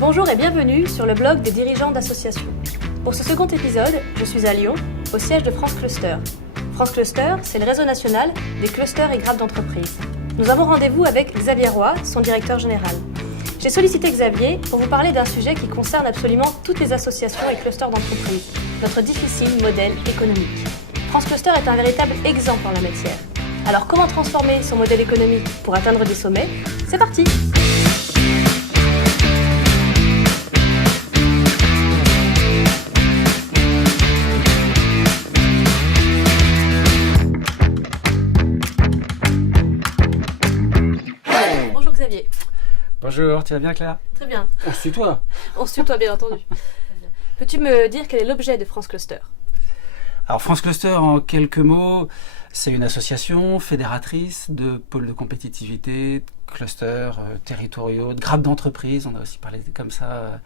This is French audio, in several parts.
Bonjour et bienvenue sur le blog des dirigeants d'associations. Pour ce second épisode, je suis à Lyon, au siège de France Cluster. France Cluster, c'est le réseau national des clusters et grappes d'entreprise. Nous avons rendez-vous avec Xavier Roy, son directeur général. J'ai sollicité Xavier pour vous parler d'un sujet qui concerne absolument toutes les associations et clusters d'entreprise, notre difficile modèle économique. France Cluster est un véritable exemple en la matière. Alors comment transformer son modèle économique pour atteindre des sommets? C'est parti! Bonjour Xavier. Bonjour, tu vas bien Claire? Très bien. On se tutoie. On se tutoie bien entendu. Peux-tu me dire quel est l'objet de France Cluster? Alors France Cluster, en quelques mots, c'est une association fédératrice de pôles de compétitivité, clusters territoriaux, de grappes d'entreprise, on a aussi parlé comme ça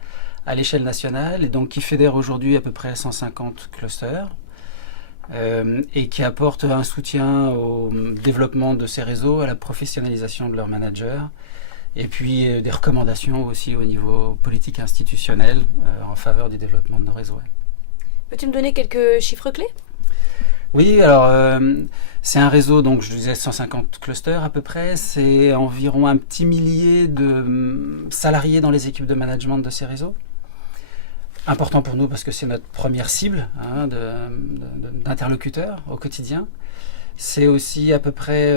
à l'échelle nationale, et donc qui fédère aujourd'hui à peu près 150 clusters et qui apporte un soutien au développement de ces réseaux, à la professionnalisation de leurs managers, et puis des recommandations aussi au niveau politique institutionnel en faveur du développement de nos réseaux. Peux-tu me donner quelques chiffres clés? Oui, alors c'est un réseau, donc je disais 150 clusters à peu près, c'est environ un petit millier de salariés dans les équipes de management de ces réseaux. Important pour nous parce que c'est notre première cible d'interlocuteurs au quotidien. C'est aussi à peu près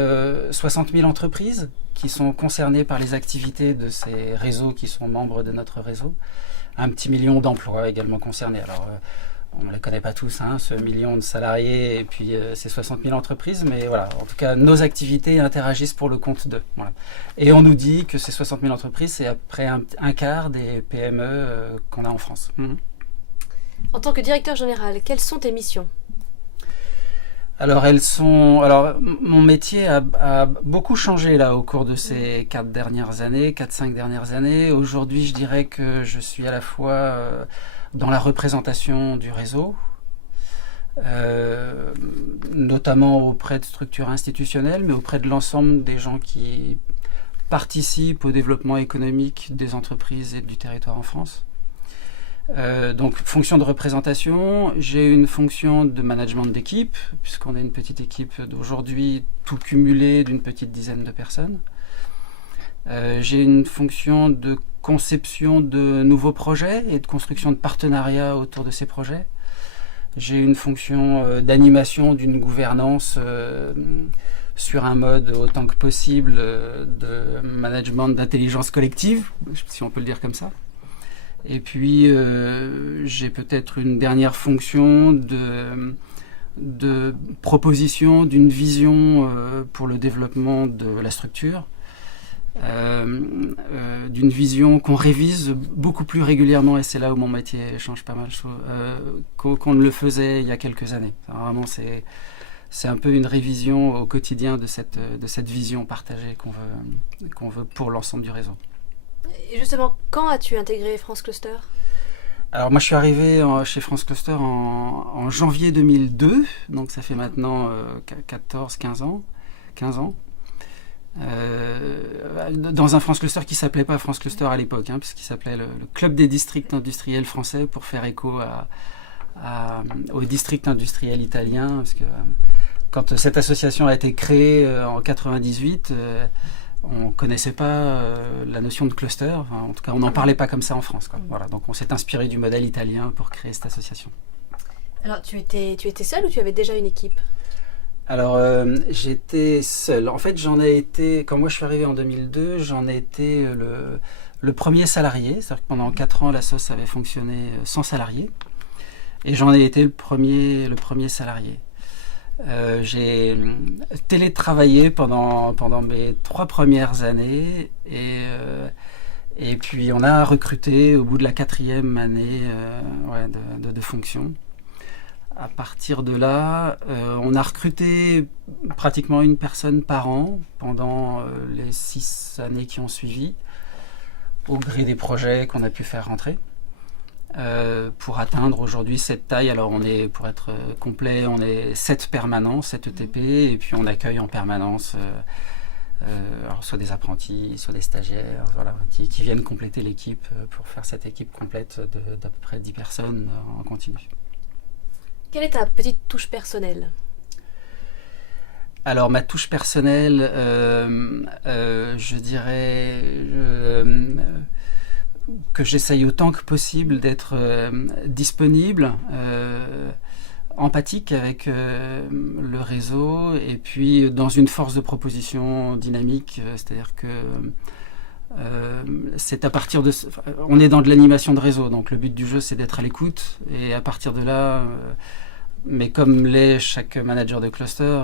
60 000 entreprises qui sont concernées par les activités de ces réseaux qui sont membres de notre réseau. Un petit million d'emplois également concernés. Alors, on ne les connaît pas tous, ce million de salariés et puis ces 60 000 entreprises, mais voilà, en tout cas, nos activités interagissent pour le compte d'eux. Voilà. Et on nous dit que ces 60 000 entreprises, c'est à peu près un quart des PME qu'on a en France. En tant que directeur général, quelles sont tes missions? Alors, mon métier a beaucoup changé là au cours de ces 4-5 dernières années. Aujourd'hui, je dirais que je suis à la fois dans la représentation du réseau, notamment auprès de structures institutionnelles, mais auprès de l'ensemble des gens qui participent au développement économique des entreprises et du territoire en France. Donc fonction de représentation, j'ai une fonction de management d'équipe, puisqu'on est une petite équipe d'aujourd'hui, tout cumulé d'une petite dizaine de personnes. J'ai une fonction de conception de nouveaux projets et de construction de partenariats autour de ces projets. J'ai une fonction d'animation d'une gouvernance sur un mode autant que possible de management d'intelligence collective, si on peut le dire comme ça. Et puis j'ai peut-être une dernière fonction de proposition d'une vision pour le développement de la structure. D'une vision qu'on révise beaucoup plus régulièrement, et c'est là où mon métier change pas mal qu'on ne le faisait il y a quelques années. Alors vraiment, c'est un peu une révision au quotidien de cette vision partagée qu'on veut pour l'ensemble du réseau. Et justement, quand as-tu intégré France Cluster? Alors moi je suis arrivé chez France Cluster en janvier 2002, donc ça fait maintenant 15 ans. Dans un France Cluster qui s'appelait pas France Cluster à l'époque, puisqu'il s'appelait le Club des districts industriels français, pour faire écho au district industriel italien, parce que quand cette association a été créée en 98, on ne connaissait pas la notion de cluster, en tout cas on n'en parlait pas comme ça en France, quoi. Voilà, donc on s'est inspiré du modèle italien pour créer cette association. Alors tu étais seul ou tu avais déjà une équipe? Alors j'étais seul. En fait quand moi je suis arrivé en 2002, j'en ai été le premier salarié, c'est-à-dire que pendant 4 ans la SOS avait fonctionné sans salarié, et j'en ai été le premier salarié. J'ai télétravaillé pendant mes 3 premières années et puis on a recruté au bout de la 4e année de fonction. À partir de là, on a recruté pratiquement une personne par an pendant les 6 années qui ont suivi, au gré des projets qu'on a pu faire rentrer. Pour atteindre aujourd'hui cette taille. Alors pour être complet, on est 7 permanents, 7 ETP, et puis on accueille en permanence alors soit des apprentis, soit des stagiaires, voilà, qui viennent compléter l'équipe pour faire cette équipe complète d'à peu près 10 personnes en continu. Quelle est ta petite touche personnelle ? Alors ma touche personnelle, je dirais que j'essaye autant que possible d'être disponible, empathique avec le réseau, et puis dans une force de proposition dynamique, c'est-à-dire que c'est à partir de... On est dans de l'animation de réseau, donc le but du jeu c'est d'être à l'écoute, et à partir de là, mais comme l'est chaque manager de cluster,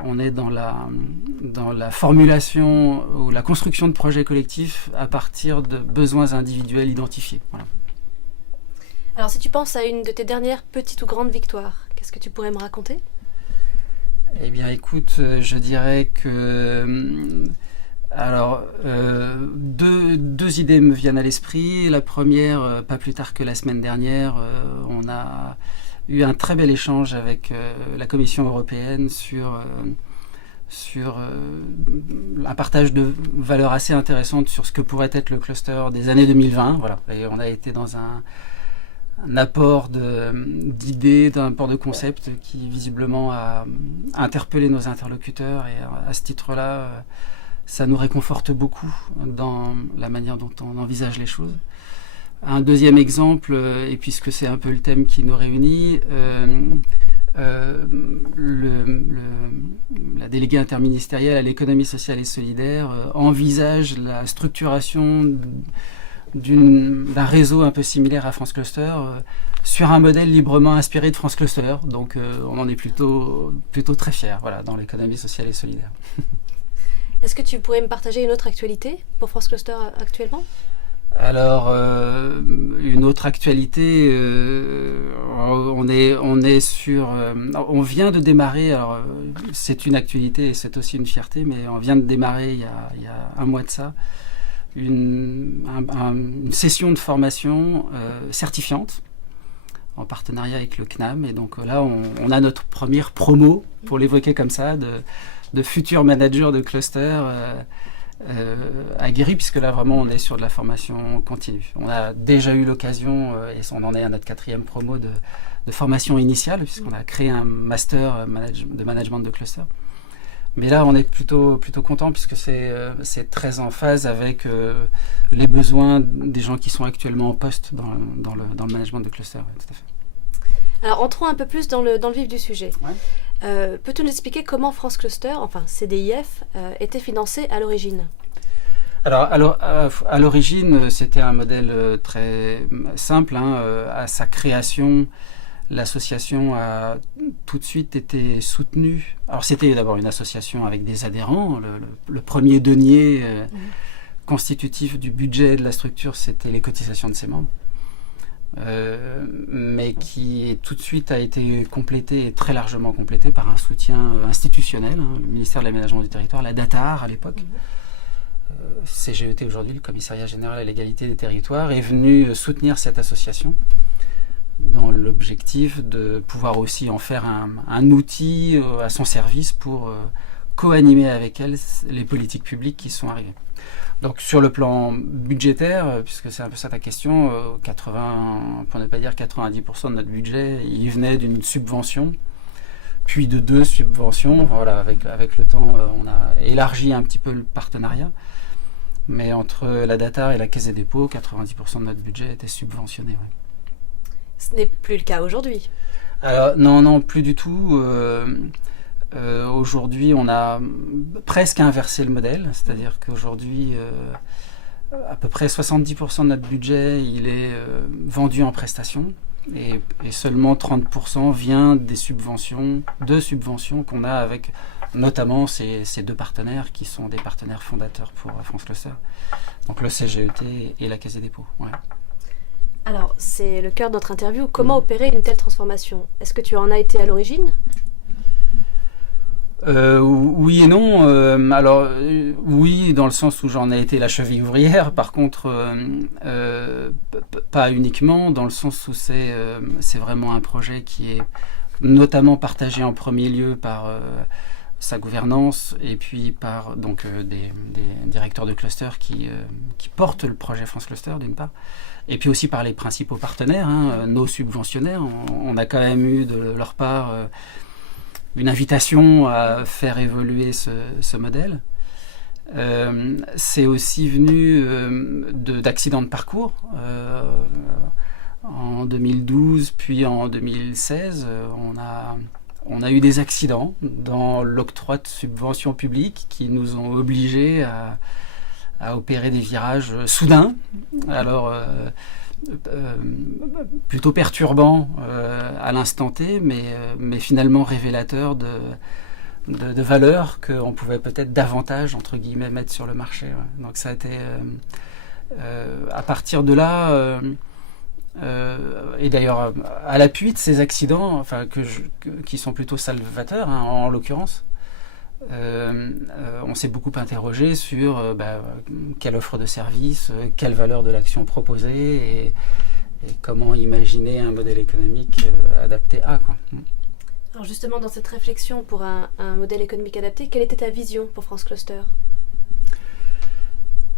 on est dans la formulation ou la construction de projets collectifs à partir de besoins individuels identifiés. Voilà. Alors, si tu penses à une de tes dernières petites ou grandes victoires, qu'est-ce que tu pourrais me raconter ? Eh bien, écoute, je dirais que... Alors, deux idées me viennent à l'esprit. La première, pas plus tard que la semaine dernière, on a eu un très bel échange avec la Commission européenne sur un partage de valeurs assez intéressantes sur ce que pourrait être le cluster des années 2020. Voilà. Et on a été dans un apport d'idées, d'un apport de concepts qui visiblement a interpellé nos interlocuteurs, et à ce titre-là, ça nous réconforte beaucoup dans la manière dont on envisage les choses. Un deuxième exemple, et puisque c'est un peu le thème qui nous réunit, la déléguée interministérielle à l'économie sociale et solidaire envisage la structuration d'un réseau un peu similaire à France Cluster sur un modèle librement inspiré de France Cluster. Donc on en est plutôt très fiers, voilà, dans l'économie sociale et solidaire. Est-ce que tu pourrais me partager une autre actualité pour France Cluster actuellement ? Alors, une autre actualité, on vient de démarrer, alors c'est une actualité et c'est aussi une fierté, mais on vient de démarrer il y a un mois de ça, une session de formation certifiante en partenariat avec le CNAM, et donc là on a notre première promo, pour l'évoquer comme ça, de futurs managers de cluster aguerris, puisque là vraiment on est sur de la formation continue. On a déjà eu l'occasion, et on en est à notre 4e promo de formation initiale, puisqu'on a créé un master de management de cluster. Mais là on est plutôt content, puisque c'est très en phase avec les besoins des gens qui sont actuellement en poste dans le management de cluster. Ouais, tout à fait. Alors entrons un peu plus dans le vif du sujet. Ouais. Peux-tu nous expliquer comment France Cluster, enfin CDIF, était financé à l'origine ? Alors, à l'origine, c'était un modèle très simple. À sa création, l'association a tout de suite été soutenue. Alors, c'était d'abord une association avec des adhérents. Le premier denier constitutif du budget de la structure, c'était les cotisations de ses membres. Mais qui tout de suite a été complété, et très largement complété, par un soutien institutionnel, le ministère de l'Aménagement du Territoire, la DATAR à l'époque. CGET aujourd'hui, le Commissariat Général à l'Égalité des Territoires, est venu soutenir cette association dans l'objectif de pouvoir aussi en faire un outil à son service pour co-animer avec elle les politiques publiques qui sont arrivées. Donc sur le plan budgétaire, puisque c'est un peu ça ta question, 80, pour ne pas dire 90% de notre budget, il venait d'une subvention, puis de 2 subventions. Voilà, avec le temps, on a élargi un petit peu le partenariat. Mais entre la DATAR et la Caisse des dépôts, 90% de notre budget était subventionné. Ouais. Ce n'est plus le cas aujourd'hui. Alors, non, plus du tout. Aujourd'hui, on a presque inversé le modèle, c'est-à-dire qu'aujourd'hui, à peu près 70% de notre budget, il est vendu en prestations, et seulement 30% vient des subventions, qu'on a avec notamment ces 2 partenaires qui sont des partenaires fondateurs pour France Cluster, donc le CGET et la Caisse des dépôts. Ouais. Alors, c'est le cœur de notre interview. Comment opérer une telle transformation ? Est-ce que tu en as été à l'origine ? Oui et non. Oui, dans le sens où j'en ai été la cheville ouvrière. Par contre, pas uniquement, dans le sens où c'est vraiment un projet qui est notamment partagé en premier lieu par sa gouvernance et puis par donc, des directeurs de cluster qui portent le projet France Cluster d'une part, et puis aussi par les principaux partenaires, nos subventionnaires. On a quand même eu de leur part une invitation à faire évoluer ce modèle. C'est aussi venu d'accidents de parcours. En 2012, puis en 2016, on a eu des accidents dans l'octroi de subventions publiques qui nous ont obligés à opérer des virages soudains. Alors, plutôt perturbants à l'instant T, mais finalement révélateurs de valeurs qu'on pouvait peut-être davantage, entre guillemets, mettre sur le marché. Ouais. Donc ça a été... à partir de là... et d'ailleurs, à l'appui de ces accidents, qui sont plutôt salvateurs, en l'occurrence, on s'est beaucoup interrogé sur quelle offre de service, quelle valeur de l'action proposée et comment imaginer un modèle économique adapté à, quoi. Alors justement, dans cette réflexion pour un modèle économique adapté, quelle était ta vision pour France Cluster ?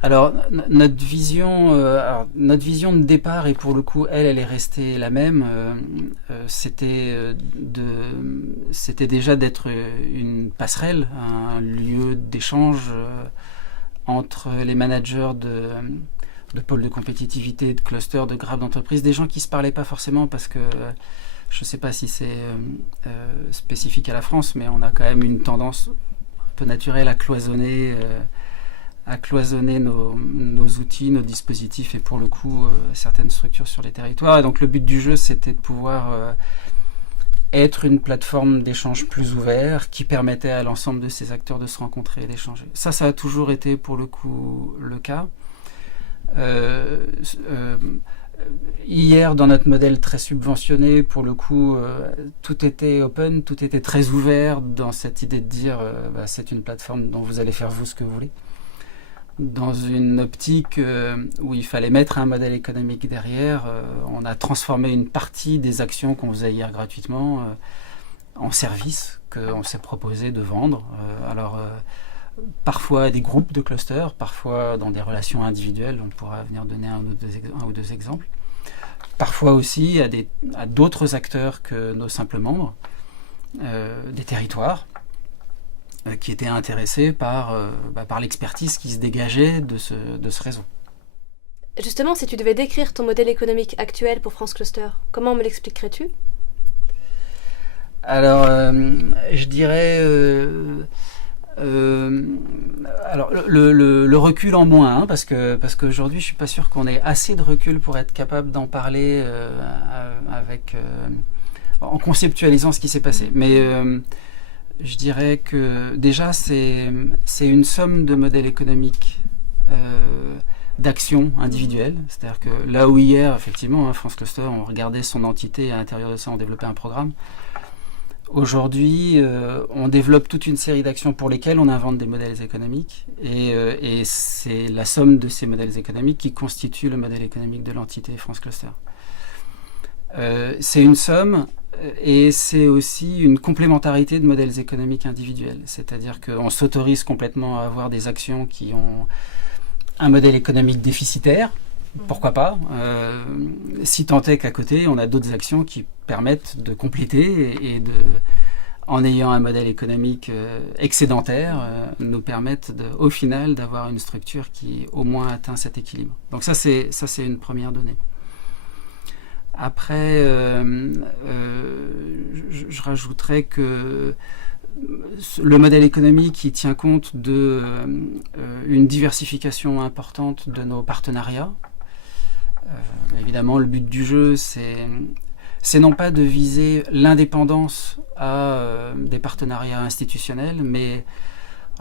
Alors, notre vision de départ, et pour le coup, elle est restée la même, c'était déjà d'être une passerelle, un lieu d'échange entre les managers de pôles de compétitivité, de clusters, de grappes d'entreprise, des gens qui ne se parlaient pas forcément parce que, je ne sais pas si c'est spécifique à la France, mais on a quand même une tendance un peu naturelle à cloisonner nos outils, nos dispositifs et pour le coup certaines structures sur les territoires. Et donc le but du jeu, c'était de pouvoir être une plateforme d'échange plus ouvert qui permettait à l'ensemble de ces acteurs de se rencontrer et d'échanger. Ça a toujours été pour le coup le cas. Hier, dans notre modèle très subventionné, pour le coup, tout était open, tout était très ouvert dans cette idée de dire c'est une plateforme dont vous allez faire vous ce que vous voulez. Dans une optique où il fallait mettre un modèle économique derrière, on a transformé une partie des actions qu'on faisait hier gratuitement en services qu'on s'est proposé de vendre. Parfois à des groupes de clusters, parfois dans des relations individuelles, on pourra venir donner un ou deux exemples. Parfois aussi à d'autres acteurs que nos simples membres, des territoires, qui étaient intéressés par l'expertise qui se dégageait de ce réseau. Justement, si tu devais décrire ton modèle économique actuel pour France Cluster, comment me l'expliquerais-tu ? Alors, je dirais... alors le recul en moins, parce qu'aujourd'hui je suis pas sûr qu'on ait assez de recul pour être capable d'en parler en conceptualisant ce qui s'est passé. Mais je dirais que déjà c'est une somme de modèles économiques, d'actions individuelles. C'est-à-dire que là où hier, effectivement, France Cluster, on regardait son entité, à l'intérieur de ça on développait un programme. Aujourd'hui, on développe toute une série d'actions pour lesquelles on invente des modèles économiques et c'est la somme de ces modèles économiques qui constitue le modèle économique de l'entité France Cluster. C'est une somme et c'est aussi une complémentarité de modèles économiques individuels. C'est-à-dire qu'on s'autorise complètement à avoir des actions qui ont un modèle économique déficitaire. Pourquoi pas, si tant est qu'à côté, on a d'autres actions qui permettent de compléter et en ayant un modèle économique excédentaire, nous permettent au final d'avoir une structure qui au moins atteint cet équilibre. Donc ça c'est une première donnée. Après, je rajouterais que le modèle économique il tient compte d'une diversification importante de nos partenariats. Évidemment, le but du jeu, c'est non pas de viser l'indépendance à des partenariats institutionnels, mais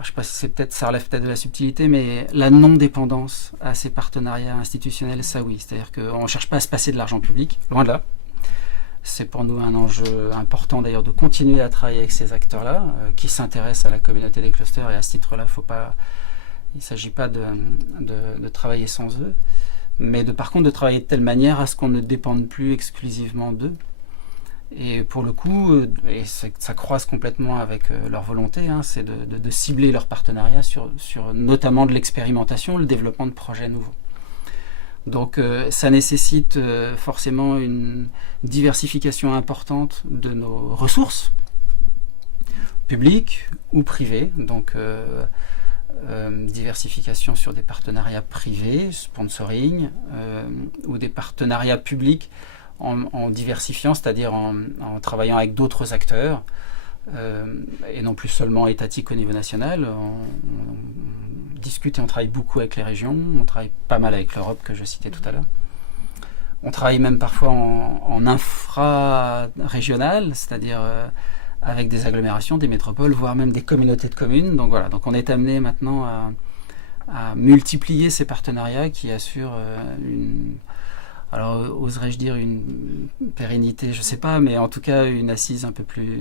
je ne sais pas si ça relève peut-être de la subtilité, mais la non-dépendance à ces partenariats institutionnels, ça oui. C'est-à-dire qu'on ne cherche pas à se passer de l'argent public, loin de là. C'est pour nous un enjeu important d'ailleurs de continuer à travailler avec ces acteurs-là, qui s'intéressent à la communauté des clusters, et à ce titre-là, il ne s'agit pas de travailler sans eux. Mais par contre de travailler de telle manière à ce qu'on ne dépende plus exclusivement d'eux. Et pour le coup, et ça croise complètement avec leur volonté, c'est de cibler leur partenariat sur notamment de l'expérimentation, le développement de projets nouveaux. Donc ça nécessite forcément une diversification importante de nos ressources, publiques ou privées. Donc diversification sur des partenariats privés, sponsoring, ou des partenariats publics en diversifiant, c'est-à-dire en travaillant avec d'autres acteurs, et non plus seulement étatiques au niveau national. On discute et on travaille beaucoup avec les régions, on travaille pas mal avec l'Europe que je citais tout à l'heure. On travaille même parfois en infra-régional, c'est-à-dire avec des agglomérations, des métropoles, voire même des communautés de communes. Donc voilà, donc on est amené maintenant à multiplier ces partenariats qui assurent alors oserais-je dire une pérennité, je ne sais pas, mais en tout cas une assise un peu plus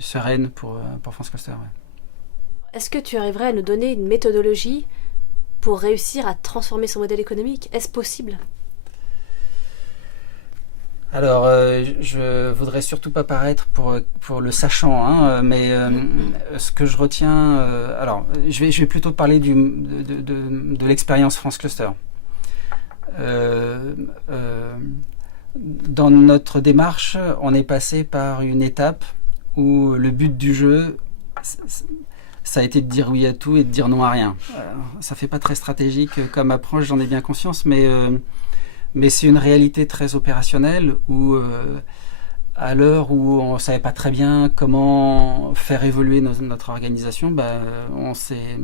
sereine pour France Cluster. Ouais. Est-ce que tu arriverais à nous donner une méthodologie pour réussir à transformer son modèle économique ? Est-ce possible ? Alors, je voudrais surtout pas paraître pour le sachant, mais ce que je retiens... alors, je vais plutôt parler de l'expérience France Cluster. Dans notre démarche, on est passé par une étape où le but du jeu, ça a été de dire oui à tout et de dire non à rien. Ça fait pas très stratégique comme approche, j'en ai bien conscience, mais c'est une réalité très opérationnelle où, à l'heure où on ne savait pas très bien comment faire évoluer notre organisation, on s'est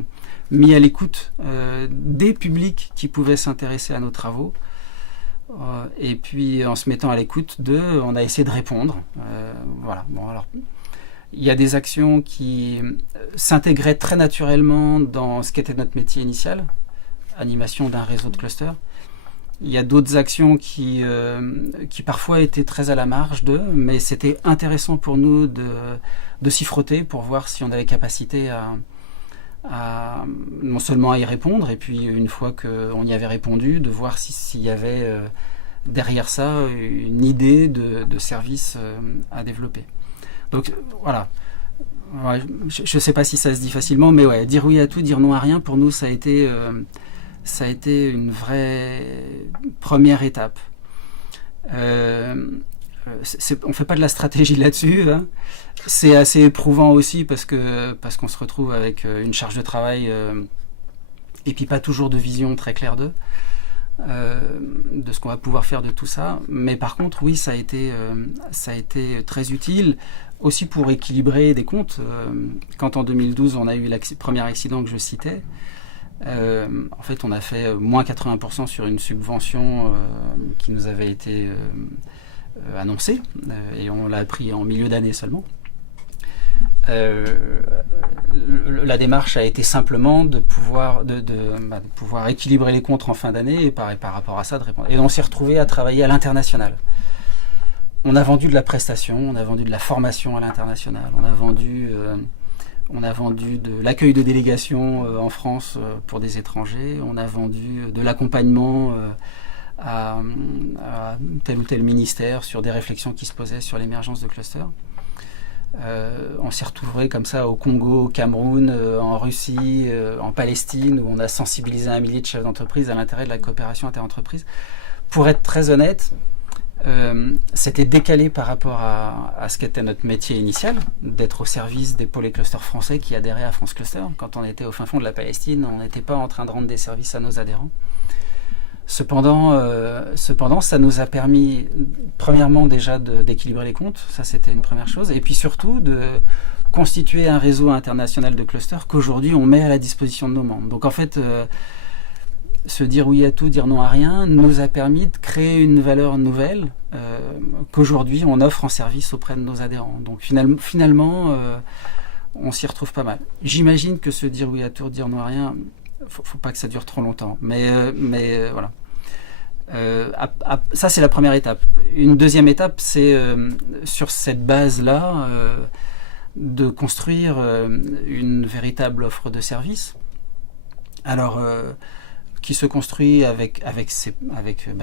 mis à l'écoute des publics qui pouvaient s'intéresser à nos travaux. Et puis, en se mettant à l'écoute on a essayé de répondre. Voilà. Bon, alors, il y a des actions qui s'intégraient très naturellement dans ce qu'était notre métier initial, animation d'un réseau de clusters. Il y a d'autres actions qui parfois étaient très à la marge mais c'était intéressant pour nous de s'y frotter pour voir si on avait capacité à non seulement à y répondre, et puis une fois qu'on y avait répondu, de voir s'il y avait derrière ça une idée de service à développer. Donc voilà. Ouais, je ne sais pas si ça se dit facilement, mais ouais, dire oui à tout, dire non à rien, pour nous, ça a été une vraie première étape. On ne fait pas de la stratégie là-dessus. C'est assez éprouvant aussi parce qu'on se retrouve avec une charge de travail et puis pas toujours de vision très claire de ce qu'on va pouvoir faire de tout ça. Mais par contre, oui, ça a été très utile aussi pour équilibrer des comptes. Quand en 2012, on a eu le premier accident que je citais, en fait, on a fait moins 80% sur une subvention qui nous avait été annoncée, et on l'a appris en milieu d'année seulement. La démarche a été simplement de pouvoir équilibrer les comptes en fin d'année et par rapport à ça de répondre. Et on s'est retrouvé à travailler à l'international. On a vendu de la prestation, on a vendu de la formation à l'international, on a vendu de l'accueil de délégations en France pour des étrangers, on a vendu de l'accompagnement à tel ou tel ministère sur des réflexions qui se posaient sur l'émergence de clusters. On s'est retrouvé comme ça au Congo, au Cameroun, en Russie, en Palestine, où on a sensibilisé 1 millier de chefs d'entreprise à l'intérêt de la coopération interentreprises. Pour être très honnête, c'était décalé par rapport à ce qu'était notre métier initial, d'être au service des pôles et clusters français qui adhéraient à France Cluster. Quand on était au fin fond de la Palestine, on n'était pas en train de rendre des services à nos adhérents. Cependant, ça nous a permis, premièrement déjà d'équilibrer les comptes, ça c'était une première chose, et puis surtout de constituer un réseau international de clusters qu'aujourd'hui on met à la disposition de nos membres. Donc en fait, se dire oui à tout, dire non à rien, nous a permis de créer une valeur nouvelle qu'aujourd'hui on offre en service auprès de nos adhérents. Donc finalement, on s'y retrouve pas mal. J'imagine que se dire oui à tout, dire non à rien, faut pas que ça dure trop longtemps, mais voilà. Ça c'est la première étape. Une deuxième étape, c'est sur cette base-là de construire une véritable offre de service. Alors qui se construit avec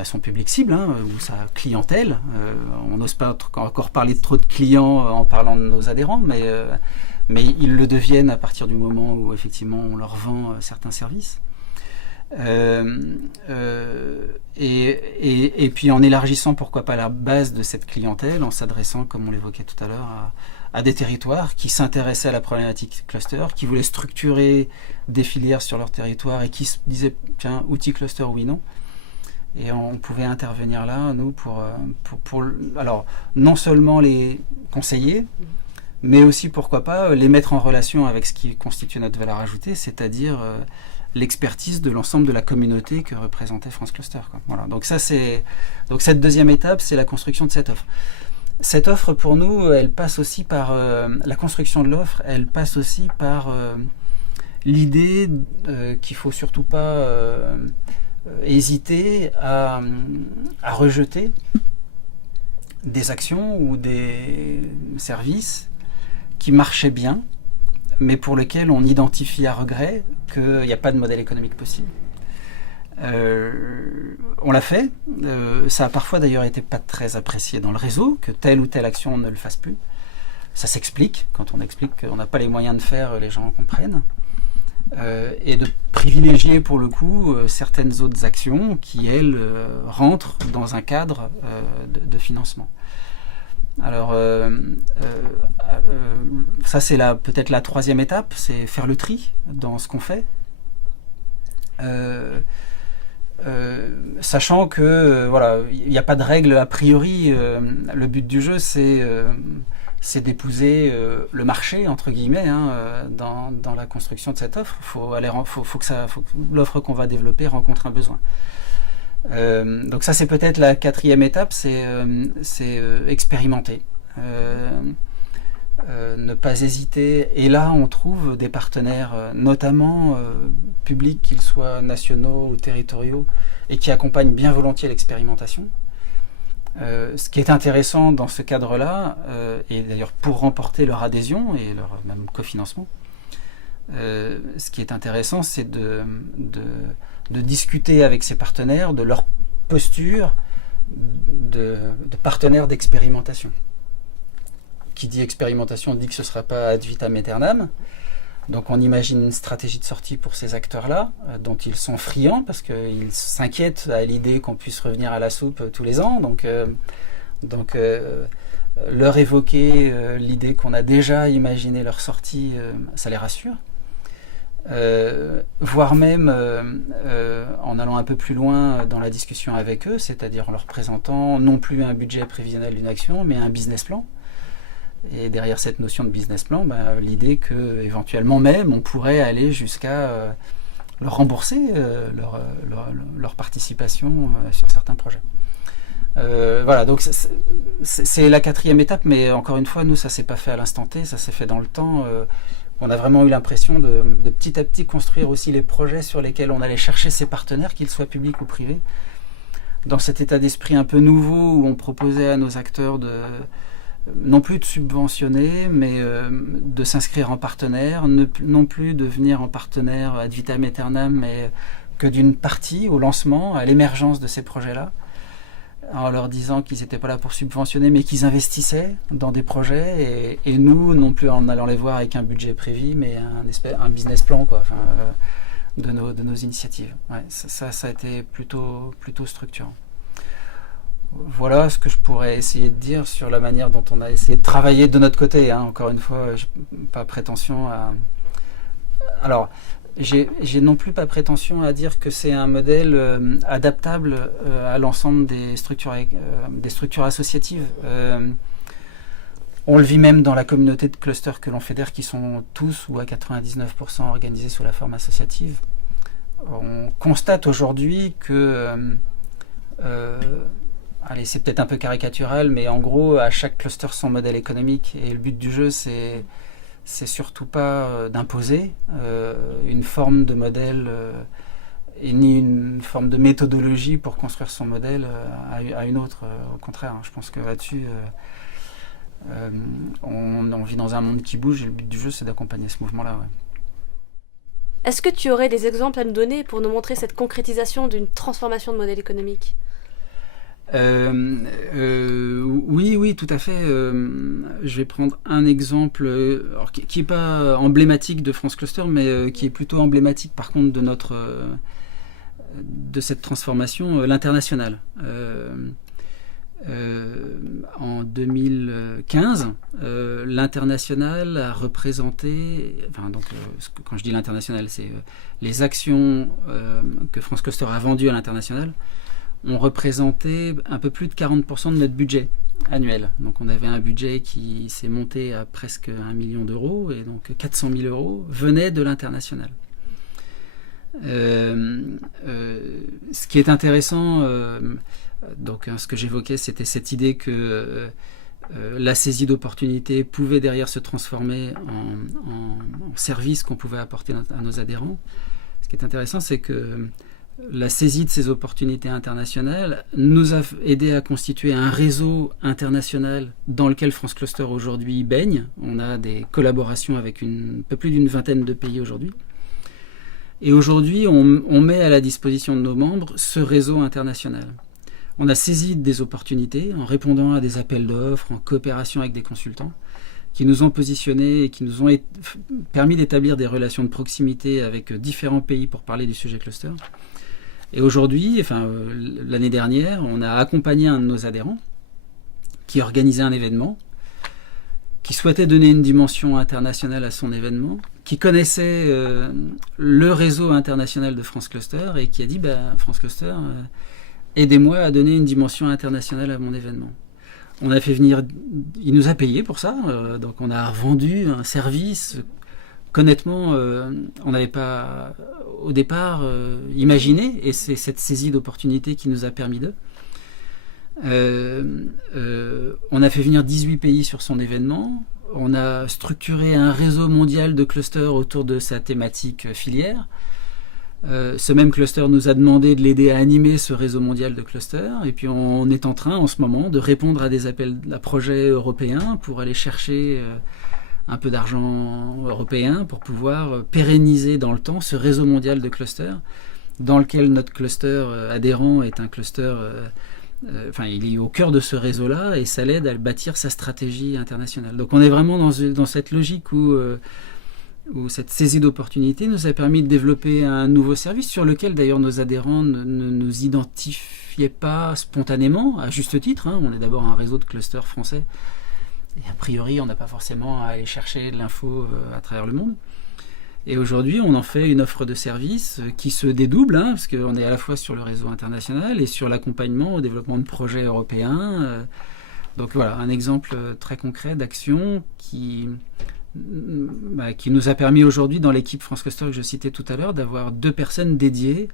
son public cible, ou sa clientèle. On n'ose pas encore parler de trop de clients en parlant de nos adhérents, mais ils le deviennent à partir du moment où effectivement on leur vend certains services. Et puis en élargissant pourquoi pas la base de cette clientèle, en s'adressant, comme on l'évoquait tout à l'heure, à des territoires qui s'intéressaient à la problématique cluster, qui voulaient structurer des filières sur leur territoire et qui se disaient tiens, outil cluster oui non. Et on pouvait intervenir là, nous, pour alors non seulement les conseiller, mais aussi pourquoi pas les mettre en relation avec ce qui constitue notre valeur ajoutée, c'est-à-dire l'expertise de l'ensemble de la communauté que représentait France Cluster, quoi. Voilà. Donc cette deuxième étape, c'est la construction de cette offre. Cette offre, pour nous, elle passe aussi par la construction de l'offre. Elle passe aussi par l'idée qu'il faut surtout pas hésiter à rejeter des actions ou des services qui marchaient bien, mais pour lesquels on identifie à regret qu'il n'y a pas de modèle économique possible. On l'a fait. Ça a parfois d'ailleurs été pas très apprécié dans le réseau, que telle ou telle action ne le fasse plus. Ça s'explique. Quand on explique qu'on n'a pas les moyens de faire, les gens comprennent. Et de privilégier pour le coup certaines autres actions qui, elles, rentrent dans un cadre de financement. Alors, ça c'est peut-être la troisième étape, c'est faire le tri dans ce qu'on fait. Sachant que voilà, il n'y a pas de règle a priori. Le but du jeu, c'est d'épouser le marché entre guillemets dans la construction de cette offre. Faut que l'offre qu'on va développer rencontre un besoin. Donc ça, c'est peut-être la quatrième étape, c'est expérimenter. Ne pas hésiter. Et là, on trouve des partenaires, notamment publics, qu'ils soient nationaux ou territoriaux, et qui accompagnent bien volontiers l'expérimentation. Ce qui est intéressant dans ce cadre-là, et d'ailleurs pour remporter leur adhésion et leur même cofinancement, ce qui est intéressant, c'est de discuter avec ces partenaires de leur posture de partenaires d'expérimentation. Qui dit expérimentation dit que ce ne sera pas ad vitam aeternam. Donc on imagine une stratégie de sortie pour ces acteurs-là, dont ils sont friands, parce qu'ils s'inquiètent à l'idée qu'on puisse revenir à la soupe tous les ans. Donc leur évoquer l'idée qu'on a déjà imaginé leur sortie, ça les rassure. Voire même en allant un peu plus loin dans la discussion avec eux, c'est-à-dire en leur présentant non plus un budget prévisionnel d'une action, mais un business plan. Et derrière cette notion de business plan, l'idée qu'éventuellement même on pourrait aller jusqu'à leur rembourser leur participation sur certains projets. Voilà, donc c'est la quatrième étape, mais encore une fois, nous, ça ne s'est pas fait à l'instant T, ça s'est fait dans le temps. On a vraiment eu l'impression de petit à petit construire aussi les projets sur lesquels on allait chercher ces partenaires, qu'ils soient publics ou privés, dans cet état d'esprit un peu nouveau où on proposait à nos acteurs non plus de subventionner, mais de s'inscrire en partenaire, non plus de venir en partenaire ad vitam aeternam, mais que d'une partie au lancement, à l'émergence de ces projets-là, en leur disant qu'ils n'étaient pas là pour subventionner, mais qu'ils investissaient dans des projets, et nous, non plus en allant les voir avec un budget prévu, mais un business plan, quoi, de nos initiatives. Ouais, ça a été plutôt structurant. Voilà ce que je pourrais essayer de dire sur la manière dont on a essayé de travailler de notre côté. Encore une fois, je n'ai pas prétention à... Alors, j'ai non plus pas prétention à dire que c'est un modèle adaptable à l'ensemble des structures associatives. On le vit même dans la communauté de clusters que l'on fédère, qui sont tous ou à 99% organisés sous la forme associative. On constate aujourd'hui que... allez, c'est peut-être un peu caricatural, mais en gros, à chaque cluster son modèle économique. Et le but du jeu, c'est surtout pas d'imposer une forme de modèle et ni une forme de méthodologie pour construire son modèle à une autre. Au contraire, je pense que là-dessus, on vit dans un monde qui bouge et le but du jeu, c'est d'accompagner ce mouvement-là. Ouais. Est-ce que tu aurais des exemples à nous donner pour nous montrer cette concrétisation d'une transformation de modèle économique ? Oui, tout à fait. Je vais prendre un exemple alors, qui n'est pas emblématique de France Cluster, mais qui est plutôt emblématique par contre de cette transformation, l'international. En 2015, l'international a représenté, quand je dis l'international, c'est les actions que France Cluster a vendues à l'international, ont représenté un peu plus de 40% de notre budget annuel. Donc on avait un budget qui s'est monté à presque 1 million d'euros, et donc 400 000 euros venaient de l'international. Ce qui est intéressant, ce que j'évoquais, c'était cette idée que la saisie d'opportunités pouvait derrière se transformer en service qu'on pouvait apporter à nos adhérents. Ce qui est intéressant, c'est que la saisie de ces opportunités internationales nous a aidé à constituer un réseau international dans lequel France Cluster aujourd'hui baigne. On a des collaborations avec un peu plus d'une vingtaine de pays aujourd'hui. Et aujourd'hui, on met à la disposition de nos membres ce réseau international. On a saisi des opportunités en répondant à des appels d'offres, en coopération avec des consultants, qui nous ont positionnés et qui nous ont permis d'établir des relations de proximité avec différents pays pour parler du sujet cluster. Et aujourd'hui, l'année dernière, on a accompagné un de nos adhérents qui organisait un événement, qui souhaitait donner une dimension internationale à son événement, qui connaissait le réseau international de France Cluster et qui a dit France Cluster, aidez-moi à donner une dimension internationale à mon événement. On a fait venir, il nous a payé pour ça, donc on a revendu un service qu'honnêtement on n'avait pas au départ imaginé, et c'est cette saisie d'opportunité qui nous a permis d'eux. On a fait venir 18 pays sur son événement. On a structuré un réseau mondial de clusters autour de sa thématique filière. Ce même cluster nous a demandé de l'aider à animer ce réseau mondial de clusters. Et puis on est en train en ce moment de répondre à des appels à projets européens pour aller chercher un peu d'argent européen pour pouvoir pérenniser dans le temps ce réseau mondial de clusters dans lequel notre cluster adhérent est un cluster... il est au cœur de ce réseau-là et ça l'aide à bâtir sa stratégie internationale. Donc on est vraiment dans cette logique où cette saisie d'opportunités nous a permis de développer un nouveau service sur lequel d'ailleurs nos adhérents ne nous identifiaient pas spontanément, à juste titre. On est d'abord un réseau de clusters français et a priori on n'a pas forcément à aller chercher de l'info à travers le monde. Et aujourd'hui, on en fait une offre de service qui se dédouble, parce qu'on est à la fois sur le réseau international et sur l'accompagnement au développement de projets européens. Donc voilà, un exemple très concret d'action qui nous a permis aujourd'hui, dans l'équipe France Cluster que je citais tout à l'heure, d'avoir 2 personnes dédiées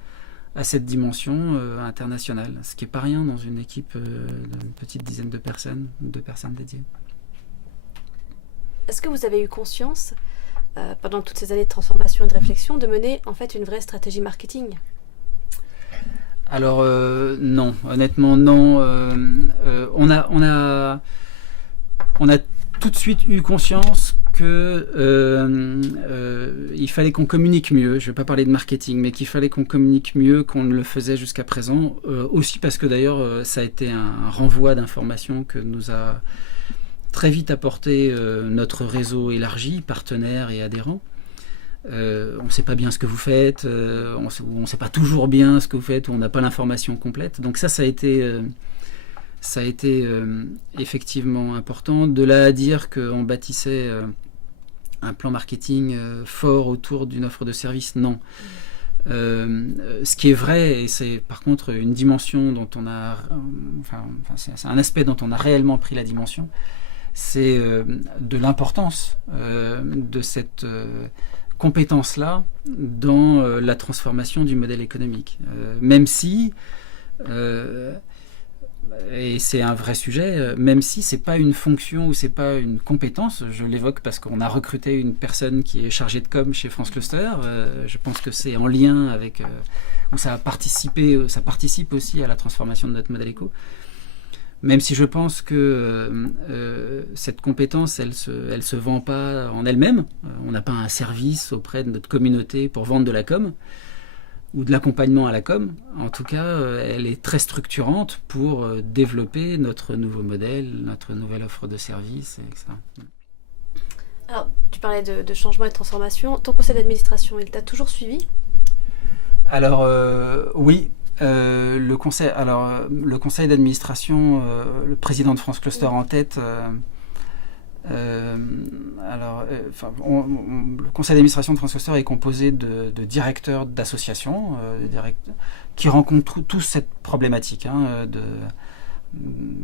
à cette dimension internationale. Ce qui n'est pas rien dans une équipe d'une petite dizaine de personnes, 2 personnes dédiées. Est-ce que vous avez eu conscience pendant toutes ces années de transformation et de réflexion, de mener en fait une vraie stratégie marketing? Alors non, honnêtement non. On a tout de suite eu conscience que il fallait qu'on communique mieux. Je ne vais pas parler de marketing, mais qu'il fallait qu'on communique mieux qu'on ne le faisait jusqu'à présent. Aussi parce que d'ailleurs ça a été un renvoi d'informations que nous a très vite apporté notre réseau élargi, partenaires et adhérents. On ne sait pas bien ce que vous faites, on ne sait pas toujours bien ce que vous faites, ou on n'a pas l'information complète. Donc ça a été effectivement important. De là à dire qu'on bâtissait un plan marketing fort autour d'une offre de service, non. Ce qui est vrai, et c'est par contre une dimension dont on a... c'est un aspect dont on a réellement pris la dimension, c'est de l'importance de cette compétence-là dans la transformation du modèle économique. Même si, et c'est un vrai sujet, même si c'est pas une fonction ou c'est pas une compétence, je l'évoque parce qu'on a recruté une personne qui est chargée de com chez France Cluster, je pense que c'est en lien avec... où ça participe aussi à la transformation de notre modèle éco. Même si je pense que cette compétence, elle se vend pas en elle-même. On n'a pas un service auprès de notre communauté pour vendre de la com ou de l'accompagnement à la com. En tout cas, elle est très structurante pour développer notre nouveau modèle, notre nouvelle offre de services, etc. Alors, tu parlais de changement et de transformation. Ton conseil d'administration, il t'a toujours suivi ? Alors, oui. Le conseil d'administration, le président de France Cluster en tête, le conseil d'administration de France Cluster est composé de directeurs d'associations qui rencontrent tous cette problématique,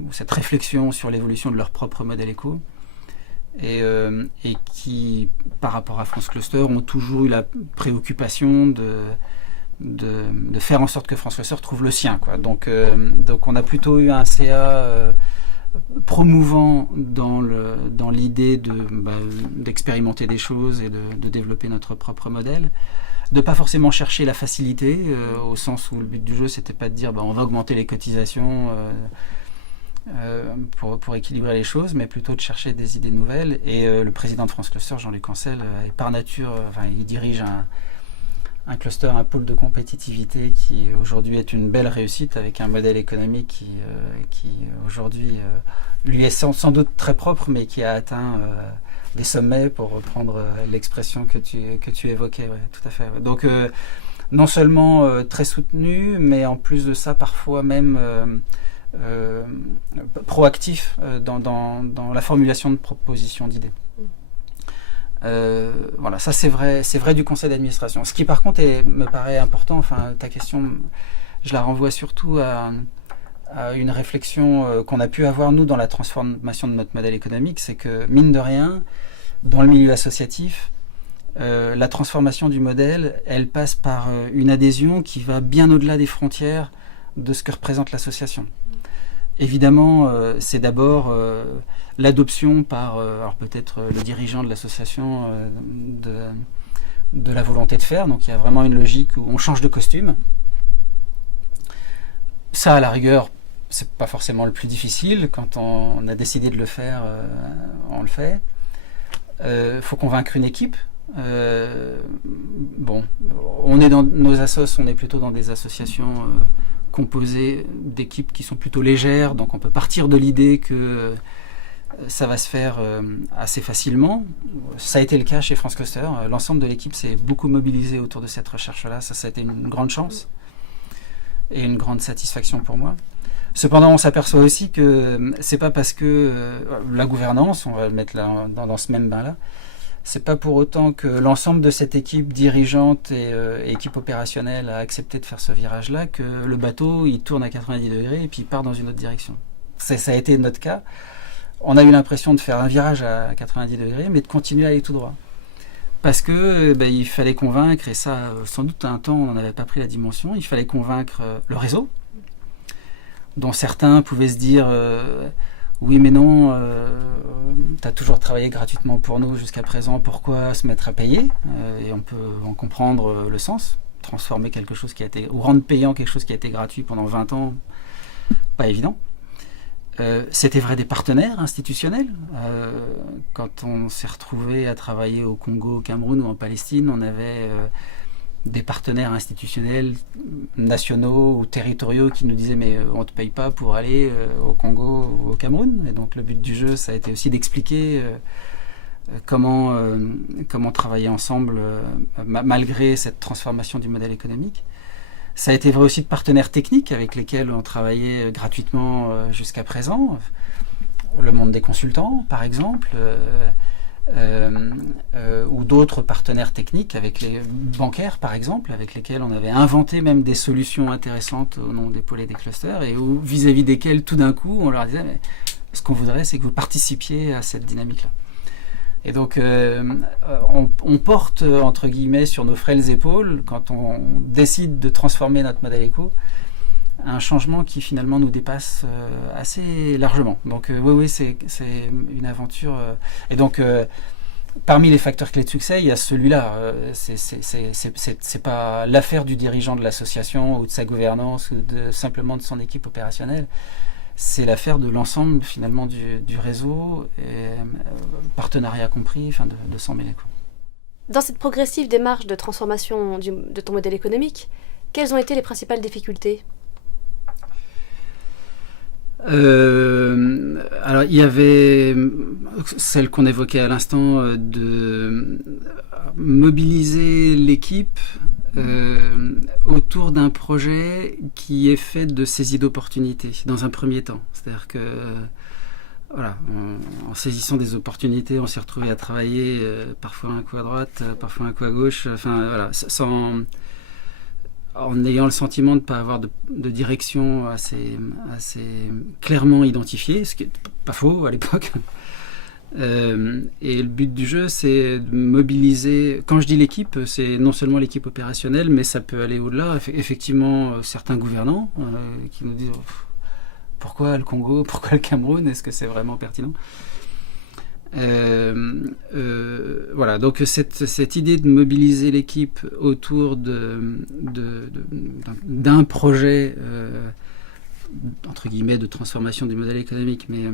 cette réflexion sur l'évolution de leur propre modèle éco, et qui, par rapport à France Cluster, ont toujours eu la préoccupation de faire en sorte que France Cluster trouve le sien, quoi. Donc on a plutôt eu un CA promouvant dans l'idée d'expérimenter des choses et de développer notre propre modèle, de pas forcément chercher la facilité, au sens où le but du jeu c'était pas de dire on va augmenter les cotisations pour équilibrer les choses, mais plutôt de chercher des idées nouvelles. Et le président de France Cluster, Jean-Luc Ancel, est par nature, il dirige un cluster, un pôle de compétitivité qui aujourd'hui est une belle réussite, avec un modèle économique qui aujourd'hui lui est sans doute très propre, mais qui a atteint des sommets, pour reprendre l'expression que tu évoquais. Ouais, tout à fait. Ouais. Donc non seulement très soutenu, mais en plus de ça parfois même proactif dans la formulation de propositions d'idées. Voilà, ça c'est vrai du conseil d'administration. Ce qui par contre me paraît important, ta question, je la renvoie surtout à une réflexion qu'on a pu avoir nous dans la transformation de notre modèle économique, c'est que mine de rien, dans le milieu associatif, la transformation du modèle, elle passe par une adhésion qui va bien au-delà des frontières de ce que représente l'association. Évidemment, c'est d'abord l'adoption par alors peut-être le dirigeant de l'association de la volonté de faire. Donc il y a vraiment une logique où on change de costume. Ça, à la rigueur, c'est pas forcément le plus difficile. Quand on a décidé de le faire, on le fait. Faut convaincre une équipe. On est dans nos assos, on est plutôt dans des associations composées d'équipes qui sont plutôt légères, donc on peut partir de l'idée que ça va se faire assez facilement. Ça a été le cas chez France Cluster. L'ensemble de l'équipe s'est beaucoup mobilisé autour de cette recherche-là. Ça a été une grande chance et une grande satisfaction pour moi. Cependant, on s'aperçoit aussi que c'est pas parce que la gouvernance, on va le mettre là, dans ce même bain-là, c'est pas pour autant que l'ensemble de cette équipe dirigeante et équipe opérationnelle a accepté de faire ce virage-là, que le bateau il tourne à 90 degrés et puis il part dans une autre direction. Ça a été notre cas. On a eu l'impression de faire un virage à 90 degrés, mais de continuer à aller tout droit. Parce que il fallait convaincre, et ça, sans doute à un temps, on n'en avait pas pris la dimension, il fallait convaincre le réseau, dont certains pouvaient se dire oui mais non, tu as toujours travaillé gratuitement pour nous jusqu'à présent, pourquoi se mettre à payer, et on peut en comprendre le sens. Transformer quelque chose qui a été, ou rendre payant quelque chose qui a été gratuit pendant 20 ans, pas évident. C'était vrai des partenaires institutionnels. Quand on s'est retrouvé à travailler au Congo, au Cameroun ou en Palestine, on avait des partenaires institutionnels nationaux ou territoriaux qui nous disaient mais on ne te paye pas pour aller au Congo ou au Cameroun. Et donc le but du jeu, ça a été aussi d'expliquer comment travailler ensemble malgré cette transformation du modèle économique. Ça a été vrai aussi de partenaires techniques avec lesquels on travaillait gratuitement jusqu'à présent. Le monde des consultants, par exemple, ou d'autres partenaires techniques, avec les bancaires, par exemple, avec lesquels on avait inventé même des solutions intéressantes au nom des pôles et des clusters, et où, vis-à-vis desquels, tout d'un coup, on leur disait mais ce qu'on voudrait, c'est que vous participiez à cette dynamique-là. Et donc, on porte, entre guillemets, sur nos frêles épaules, quand on décide de transformer notre modèle éco, un changement qui finalement nous dépasse assez largement. Donc, oui, c'est une aventure. Et donc, parmi les facteurs clés de succès, il y a celui-là. C'est pas l'affaire du dirigeant de l'association ou de sa gouvernance ou simplement de son équipe opérationnelle. c'est l'affaire de l'ensemble finalement du réseau, et partenariat compris, de s'en mêler, quoi. Dans cette progressive démarche de transformation de ton modèle économique, quelles ont été les principales difficultés ? Alors, il y avait celle qu'on évoquait à l'instant, de mobiliser l'équipe autour d'un projet qui est fait de saisie d'opportunités dans un premier temps. C'est-à-dire que voilà, en saisissant des opportunités, on s'est retrouvé à travailler parfois un coup à droite, parfois un coup à gauche, en ayant le sentiment de ne pas avoir de direction assez clairement identifiée, ce qui n'est pas faux à l'époque. Et le but du jeu, c'est de mobiliser. Quand je dis l'équipe, c'est non seulement l'équipe opérationnelle, mais ça peut aller au-delà. Effectivement, certains gouvernants qui nous disent pourquoi le Congo, pourquoi le Cameroun, est-ce que c'est vraiment pertinent ? Voilà, donc cette idée de mobiliser l'équipe autour d'un projet entre guillemets de transformation du modèle économique, mais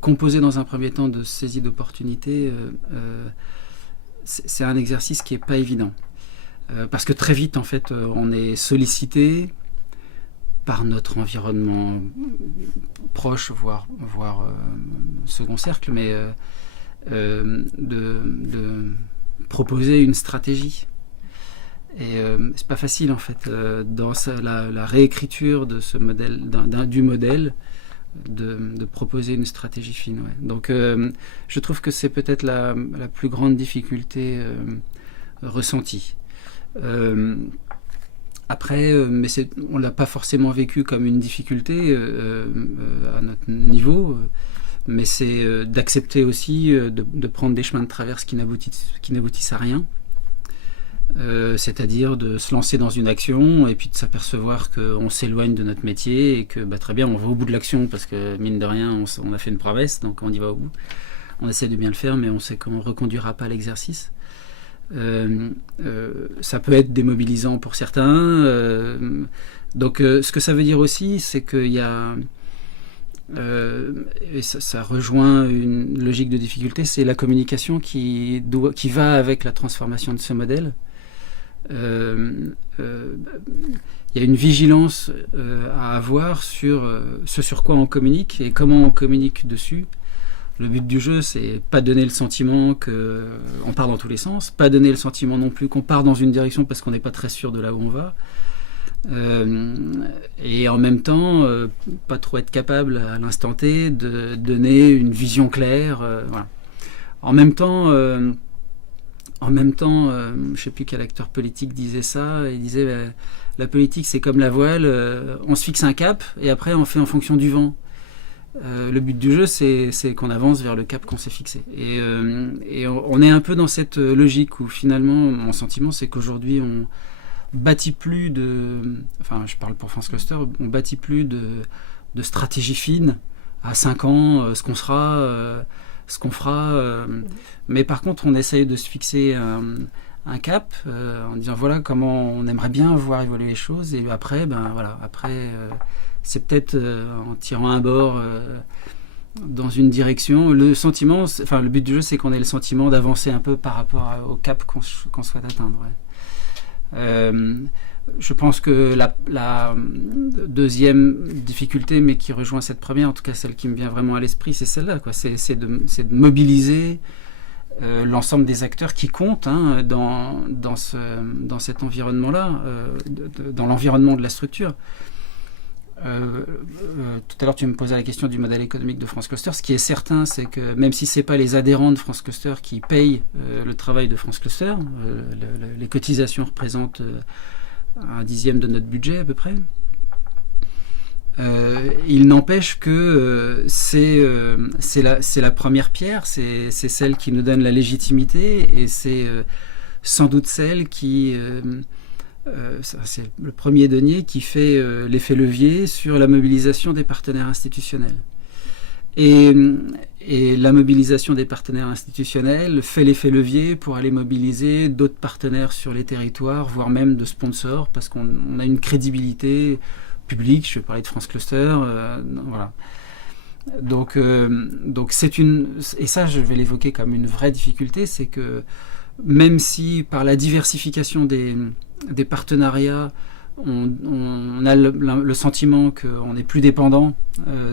composé dans un premier temps de saisie d'opportunités, c'est un exercice qui n'est pas évident, parce que très vite en fait on est sollicité par notre environnement proche, voire second cercle, mais de proposer une stratégie. Et c'est pas facile en fait dans la réécriture de ce modèle, du modèle, de proposer une stratégie fine. Ouais. Donc je trouve que c'est peut-être la plus grande difficulté ressentie. Après, mais on ne l'a pas forcément vécu comme une difficulté à notre niveau, mais c'est d'accepter aussi de prendre des chemins de traverse qui n'aboutissent à rien. C'est-à-dire de se lancer dans une action et puis de s'apercevoir qu'on s'éloigne de notre métier et que très bien, on va au bout de l'action parce que mine de rien, on a fait une promesse, donc on y va au bout. On essaie de bien le faire, mais on sait qu'on ne reconduira pas l'exercice. Ça peut être démobilisant pour certains. Donc ce que ça veut dire aussi, c'est qu'il y a et ça rejoint une logique de difficulté, c'est la communication qui va avec la transformation de ce modèle. Il y a une vigilance à avoir sur ce sur quoi on communique et comment on communique dessus. Le but du jeu, c'est pas donner le sentiment qu'on part dans tous les sens, pas donner le sentiment non plus qu'on part dans une direction parce qu'on n'est pas très sûr de là où on va. Et en même temps, pas trop être capable à l'instant T de donner une vision claire. Voilà. En même temps, je ne sais plus quel acteur politique disait ça. Il disait la politique, c'est comme la voile, on se fixe un cap et après on fait en fonction du vent. Le but du jeu, c'est qu'on avance vers le cap qu'on s'est fixé. Et on est un peu dans cette logique où finalement, mon sentiment, c'est qu'aujourd'hui, on bâtit plus enfin, je parle pour France Cluster, on bâtit plus de stratégie fine à 5 ans, ce qu'on sera, ce qu'on fera. Mais par contre, on essaye de se fixer un cap en disant voilà comment on aimerait bien voir évoluer les choses. Et après, c'est peut-être en tirant un bord dans une direction. Le but du jeu, c'est qu'on ait le sentiment d'avancer un peu par rapport au cap qu'on souhaite atteindre. Ouais. Je pense que la deuxième difficulté, mais qui rejoint cette première, en tout cas celle qui me vient vraiment à l'esprit, c'est celle-là, quoi. C'est de mobiliser l'ensemble des acteurs qui comptent dans cet environnement-là, dans l'environnement de la structure. Tout à l'heure, tu me posais la question du modèle économique de France Cluster. Ce qui est certain, c'est que même si ce n'est pas les adhérents de France Cluster qui payent le travail de France Cluster, les cotisations représentent 1/10 de notre budget à peu près. Il n'empêche que c'est la première pierre, c'est celle qui nous donne la légitimité et c'est sans doute celle qui... c'est le premier denier qui fait l'effet levier sur la mobilisation des partenaires institutionnels. Et la mobilisation des partenaires institutionnels fait l'effet levier pour aller mobiliser d'autres partenaires sur les territoires, voire même de sponsors, parce qu'on a une crédibilité public, je vais parler de France Cluster, voilà. Donc c'est et ça je vais l'évoquer comme une vraie difficulté, c'est que même si par la diversification des partenariats, on a le sentiment qu'on n'est plus dépendant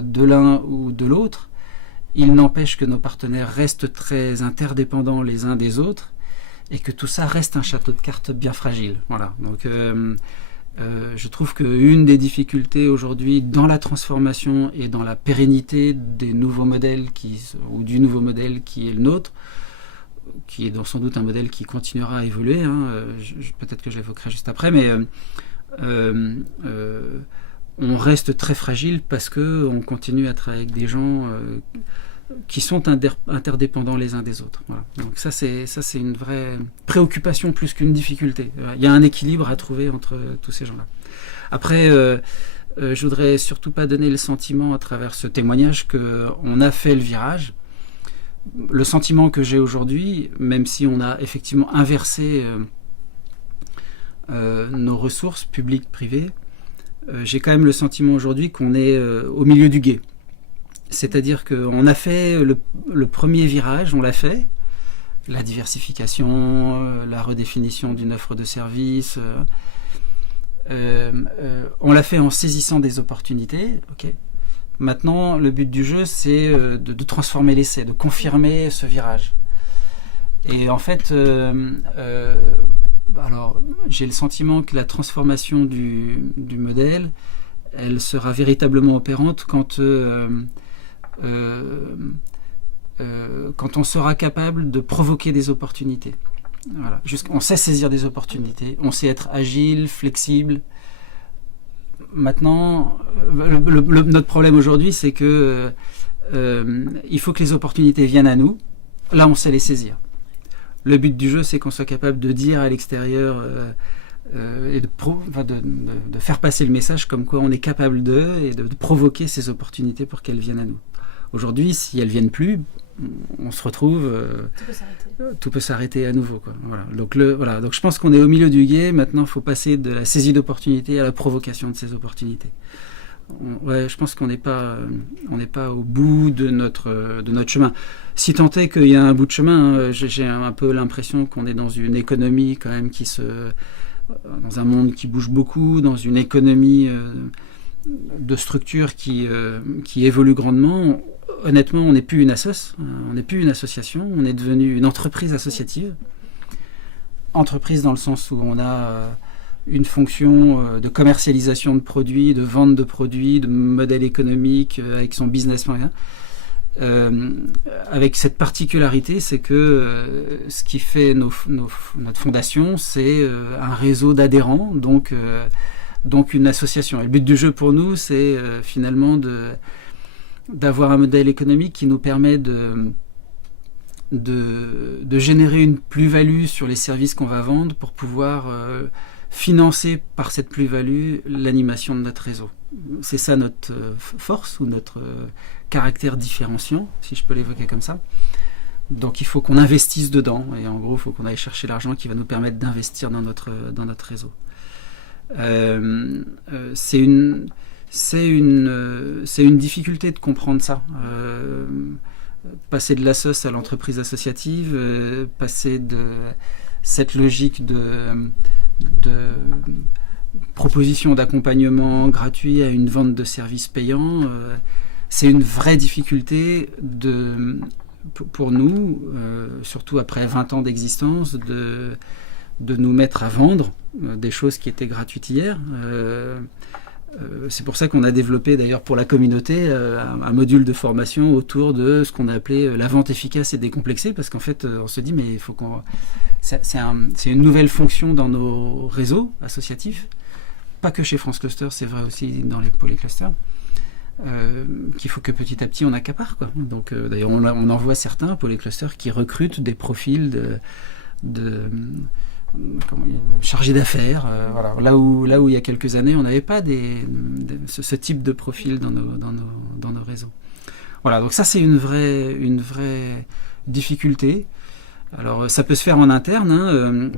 de l'un ou de l'autre, il n'empêche que nos partenaires restent très interdépendants les uns des autres et que tout ça reste un château de cartes bien fragile. Voilà. Donc je trouve qu'une des difficultés aujourd'hui dans la transformation et dans la pérennité des nouveaux modèles ou du nouveau modèle qui est le nôtre, qui est sans doute un modèle qui continuera à évoluer, peut-être que je l'évoquerai juste après, mais on reste très fragile parce qu'on continue à travailler avec des gens qui sont interdépendants les uns des autres. Voilà. Donc ça c'est une vraie préoccupation plus qu'une difficulté. Il y a un équilibre à trouver entre tous ces gens-là. Après, je voudrais surtout pas donner le sentiment à travers ce témoignage qu'on a fait le virage. Le sentiment que j'ai aujourd'hui, même si on a effectivement inversé nos ressources publiques, privées, j'ai quand même le sentiment aujourd'hui qu'on est au milieu du gué. C'est-à-dire qu'on a fait le premier virage, on l'a fait, la diversification, la redéfinition d'une offre de service, on l'a fait en saisissant des opportunités. Okay. Maintenant, le but du jeu, c'est de transformer l'essai, de confirmer ce virage. Et en fait, alors, j'ai le sentiment que la transformation du modèle, elle sera véritablement opérante quand on sera capable de provoquer des opportunités. Voilà. On sait saisir des opportunités, on sait être agile, flexible. Maintenant, notre problème aujourd'hui, c'est que il faut que les opportunités viennent à nous. Là, on sait les saisir. Le but du jeu, c'est qu'on soit capable de dire à l'extérieur et de faire passer le message comme quoi on est capable et de provoquer ces opportunités pour qu'elles viennent à nous. Aujourd'hui, si elles ne viennent plus, on se retrouve... tout peut s'arrêter à nouveau. Quoi. Voilà. Donc je pense qu'on est au milieu du gué. Maintenant, il faut passer de la saisie d'opportunités à la provocation de ces opportunités. Je pense qu'on n'est pas au bout de notre chemin. Si tant est qu'il y a un bout de chemin, j'ai un peu l'impression qu'on est dans une économie quand même dans un monde qui bouge beaucoup, dans une économie de structure qui évolue grandement. Honnêtement, on n'est plus une association, on est devenu une entreprise associative. Entreprise dans le sens où on a une fonction de commercialisation de produits, de vente de produits, de modèle économique, avec son business plan. Avec cette particularité, c'est que ce qui fait notre fondation, c'est un réseau d'adhérents, donc une association. Et le but du jeu pour nous, c'est finalement d'avoir un modèle économique qui nous permet de générer une plus-value sur les services qu'on va vendre pour pouvoir financer par cette plus-value l'animation de notre réseau. C'est ça notre force ou notre caractère différenciant, si je peux l'évoquer comme ça. Donc il faut qu'on investisse dedans et en gros il faut qu'on aille chercher l'argent qui va nous permettre d'investir dans notre réseau. C'est une difficulté de comprendre ça. Passer de l'assoce à l'entreprise associative, passer de cette logique de proposition d'accompagnement gratuit à une vente de services payants, c'est une vraie difficulté pour nous, surtout après 20 ans d'existence, de nous mettre à vendre des choses qui étaient gratuites hier. C'est pour ça qu'on a développé d'ailleurs pour la communauté un module de formation autour de ce qu'on a appelé la vente efficace et décomplexée, parce qu'en fait on se dit mais il faut c'est une nouvelle fonction dans nos réseaux associatifs, pas que chez France Cluster, c'est vrai aussi dans les polyclusters, qu'il faut que petit à petit on accapare, quoi. Donc d'ailleurs on en voit certains polyclusters qui recrutent des profils chargé d'affaires, voilà. Là où il y a quelques années on n'avait pas ce type de profil dans nos réseaux. Voilà, donc ça c'est une vraie difficulté. Alors, ça peut se faire en interne, hein,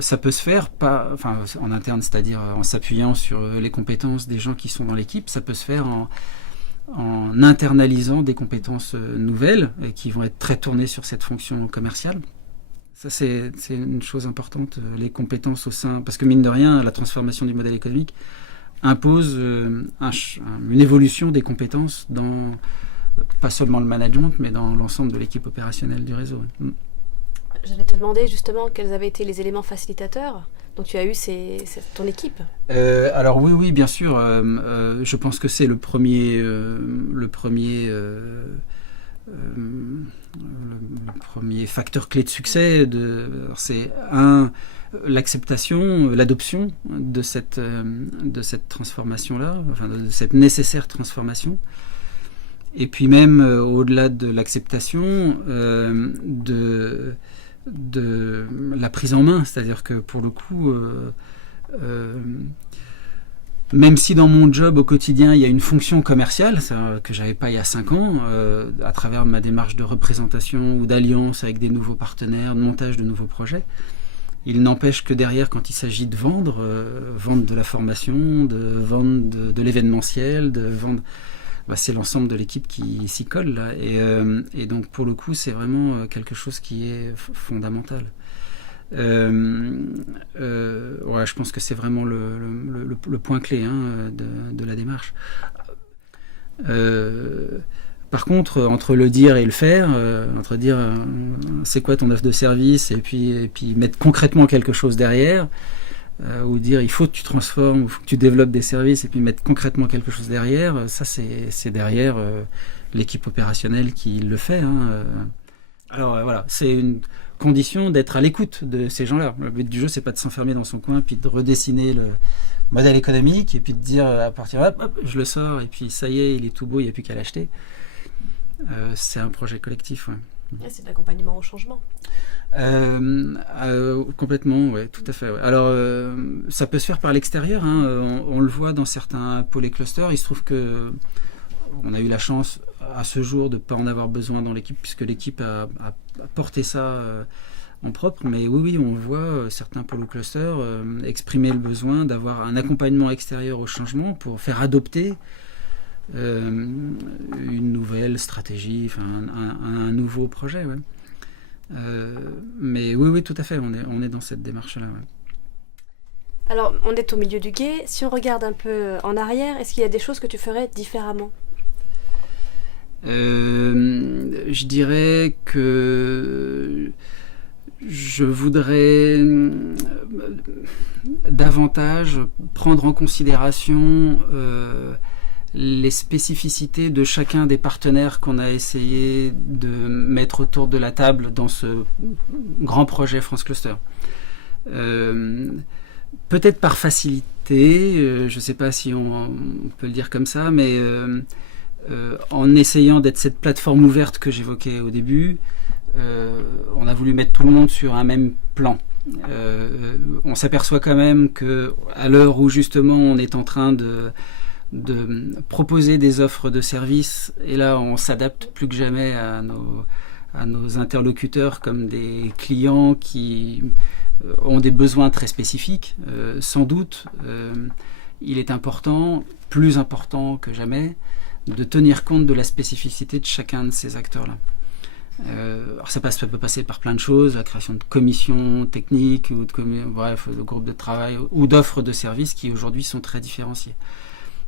ça peut se faire en interne, c'est-à-dire en s'appuyant sur les compétences des gens qui sont dans l'équipe. Ça peut se faire en internalisant des compétences nouvelles et qui vont être très tournées sur cette fonction commerciale. Ça, c'est une chose importante, les compétences au sein... Parce que mine de rien, la transformation du modèle économique impose une évolution des compétences dans, pas seulement le management, mais dans l'ensemble de l'équipe opérationnelle du réseau. J'allais te demander justement quels avaient été les éléments facilitateurs dont tu as eu ton équipe. Alors oui, bien sûr. Je pense que c'est le premier facteur clé de succès. C'est l'acceptation, l'adoption de cette transformation-là, enfin de cette nécessaire transformation. Et puis même au-delà de l'acceptation, de la prise en main, c'est-à-dire que pour le coup, même si dans mon job au quotidien il y a une fonction commerciale que j'avais pas il y a 5 ans, à travers ma démarche de représentation ou d'alliance avec des nouveaux partenaires, de montage de nouveaux projets, il n'empêche que derrière, quand il s'agit de vendre de la formation, de vendre de l'événementiel, de vendre... c'est l'ensemble de l'équipe qui s'y colle là. Et donc pour le coup c'est vraiment quelque chose qui est fondamental. Je pense que c'est vraiment le point clé de la démarche. Par contre, entre le dire et le faire, entre dire c'est quoi ton offre de service et puis mettre concrètement quelque chose derrière, ou dire il faut que tu transformes, il faut que tu développes des services et puis mettre concrètement quelque chose derrière, ça c'est derrière l'équipe opérationnelle qui le fait. Alors voilà, c'est une condition d'être à l'écoute de ces gens-là. Le but du jeu, c'est pas de s'enfermer dans son coin puis de redessiner le modèle économique et puis de dire à partir hop, je le sors et puis ça y est, il est tout beau, il n'y a plus qu'à l'acheter. C'est un projet collectif. Ouais. C'est de l'accompagnement au changement. Complètement, ouais, tout à fait. Ouais. Alors, ça peut se faire par l'extérieur. On le voit dans certains pôles et clusters. Il se trouve que on a eu la chance à ce jour de ne pas en avoir besoin dans l'équipe, puisque l'équipe a porté ça en propre. Mais oui, on voit certains pôles ou clusters exprimer le besoin d'avoir un accompagnement extérieur au changement pour faire adopter une nouvelle stratégie, un nouveau projet. Ouais. Mais oui, tout à fait, on est dans cette démarche-là. Ouais. Alors, on est au milieu du gué. Si on regarde un peu en arrière, est-ce qu'il y a des choses que tu ferais différemment ? Je dirais que je voudrais davantage prendre en considération les spécificités de chacun des partenaires qu'on a essayé de mettre autour de la table dans ce grand projet France Cluster. Peut-être par facilité, je ne sais pas si on peut le dire comme ça, mais en essayant d'être cette plateforme ouverte que j'évoquais au début, on a voulu mettre tout le monde sur un même plan. On s'aperçoit quand même qu'à l'heure où justement on est en train de proposer des offres de services, et là on s'adapte plus que jamais à nos interlocuteurs comme des clients qui ont des besoins très spécifiques. Sans doute, il est important, plus important que jamais, de tenir compte de la spécificité de chacun de ces acteurs-là. Alors ça peut passer par plein de choses, la création de commissions techniques, ou de groupes de travail, ou d'offres de services qui aujourd'hui sont très différenciées.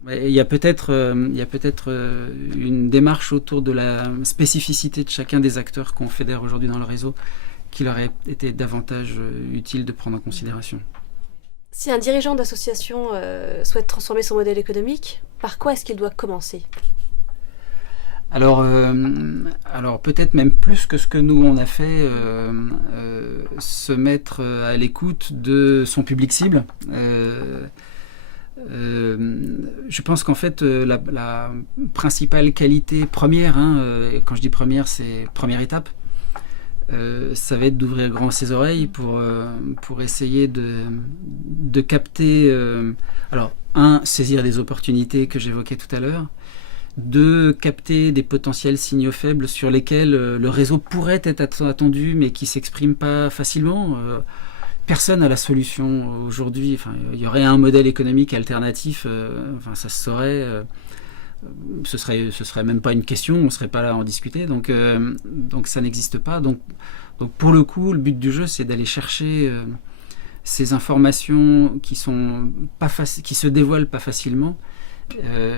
Il y a peut-être une démarche autour de la spécificité de chacun des acteurs qu'on fédère aujourd'hui dans le réseau qu'il aurait été davantage utile de prendre en considération. Si un dirigeant d'association souhaite transformer son modèle économique, par quoi est-ce qu'il doit commencer ? Alors peut-être même plus que ce que nous on a fait, se mettre à l'écoute de son public cible. Je pense qu'en fait la principale qualité première, quand je dis première, c'est première étape, ça va être d'ouvrir grand ses oreilles pour essayer de capter, saisir des opportunités que j'évoquais tout à l'heure, de capter des potentiels signaux faibles sur lesquels le réseau pourrait être attendu, mais qui ne s'expriment pas facilement. Personne n'a la solution aujourd'hui. Enfin, il y aurait un modèle économique alternatif, ça se saurait. Ce serait même pas une question, on ne serait pas là à en discuter. Donc ça n'existe pas. Donc pour le coup, le but du jeu, c'est d'aller chercher ces informations qui se dévoilent pas facilement,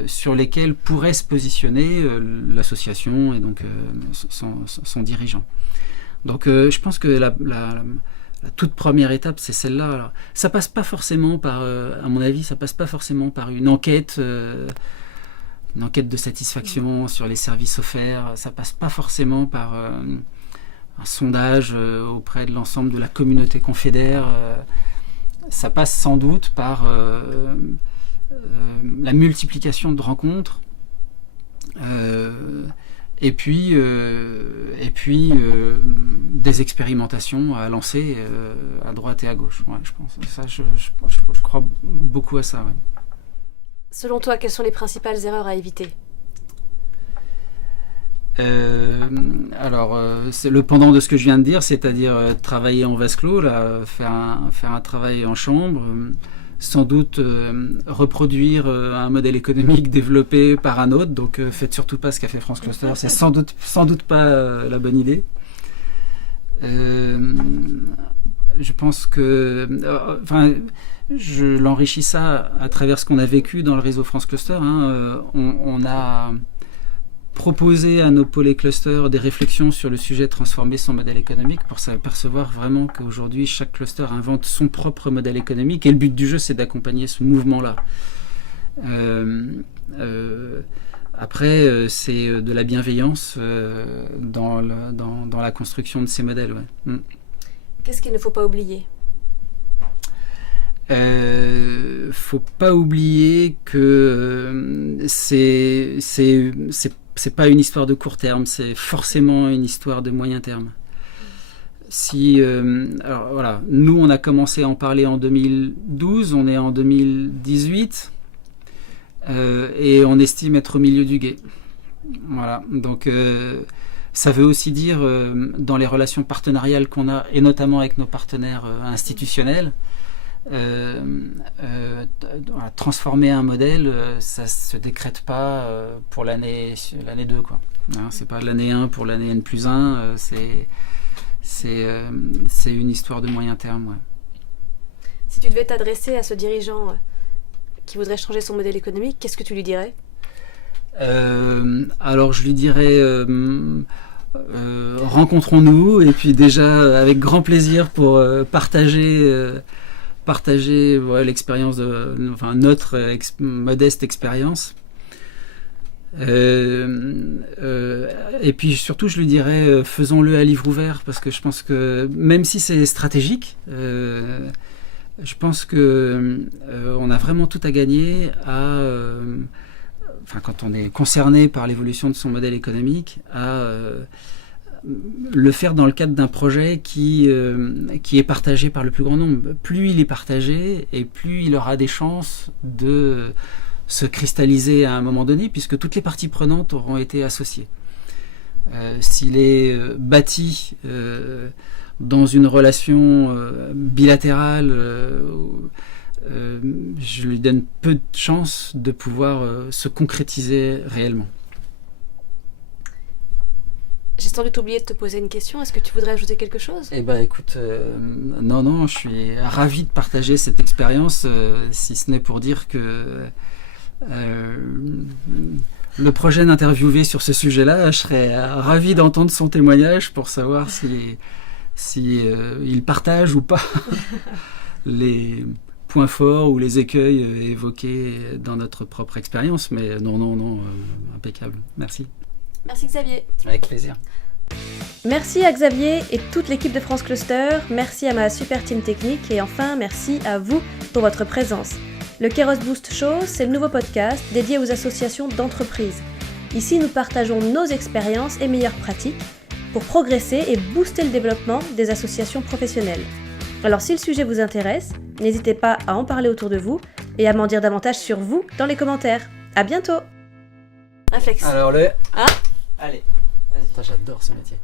sur lesquelles pourrait se positionner l'association et donc son dirigeant. Donc je pense que la toute première étape, c'est celle-là. Alors, ça passe pas forcément par, à mon avis, une enquête de satisfaction sur les services offerts. Ça passe pas forcément par un sondage auprès de l'ensemble de la communauté confédère. Ça passe sans doute par la multiplication de rencontres, et puis des expérimentations à lancer à droite et à gauche. Ouais, je pense. Ça, je crois beaucoup à ça. Ouais. Selon toi, quelles sont les principales erreurs à éviter ? C'est le pendant de ce que je viens de dire, c'est-à-dire travailler en vase clos, là, faire un travail en chambre, sans doute reproduire un modèle économique développé par un autre. Donc faites surtout pas ce qu'a fait France Cluster, c'est sans doute pas la bonne idée. Je pense que je l'enrichis ça à travers ce qu'on a vécu dans le réseau France Cluster. On a proposé à nos pôles et clusters des réflexions sur le sujet de transformer son modèle économique pour s'apercevoir vraiment qu'aujourd'hui chaque cluster invente son propre modèle économique, et le but du jeu c'est d'accompagner ce mouvement-là. Après c'est de la bienveillance dans la construction de ces modèles. Ouais. Qu'est-ce qu'il ne faut pas oublier ? Faut pas oublier que c'est pas une histoire de court terme, c'est forcément une histoire de moyen terme. Alors voilà, nous on a commencé à en parler en 2012, on est en 2018 et on estime être au milieu du gué. Voilà, donc ça veut aussi dire dans les relations partenariales qu'on a, et notamment avec nos partenaires institutionnels, transformer un modèle, ça se décrète pas pour l'année 2, quoi. C'est pas l'année 1 pour l'année N+1, c'est une histoire de moyen terme. Ouais. Si tu devais t'adresser à ce dirigeant qui voudrait changer son modèle économique, qu'est-ce que tu lui dirais ? Alors je lui dirais rencontrons-nous, et puis déjà avec grand plaisir pour partager l'expérience notre modeste expérience. Et puis surtout je lui dirais faisons-le à livre ouvert, parce que je pense que même si c'est stratégique, je pense que on a vraiment tout à gagner quand on est concerné par l'évolution de son modèle économique, à le faire dans le cadre d'un projet qui est partagé par le plus grand nombre. Plus il est partagé, et plus il aura des chances de se cristalliser à un moment donné, puisque toutes les parties prenantes auront été associées. S'il est bâti dans une relation bilatérale, je lui donne peu de chances de pouvoir se concrétiser réellement. J'ai sans doute oublié de te poser une question. Est-ce que tu voudrais ajouter quelque chose ? Écoute, non, je suis ravi de partager cette expérience, si ce n'est pour dire que le prochain interviewé sur ce sujet-là, je serais ravi d'entendre son témoignage pour savoir si il partage ou pas les points forts ou les écueils évoqués dans notre propre expérience. Mais non, impeccable. Merci. Merci Xavier. Avec plaisir. Merci à Xavier et toute l'équipe de France Cluster, merci à ma super team technique, et enfin merci à vous pour votre présence. Le Kairos Boost Show, c'est le nouveau podcast dédié aux associations d'entreprises. Ici, nous partageons nos expériences et meilleures pratiques pour progresser et booster le développement des associations professionnelles. Alors si le sujet vous intéresse, n'hésitez pas à en parler autour de vous et à m'en dire davantage sur vous dans les commentaires. À bientôt! Réflexe. Alors le... Hein? Allez, vas-y. J'adore ce métier.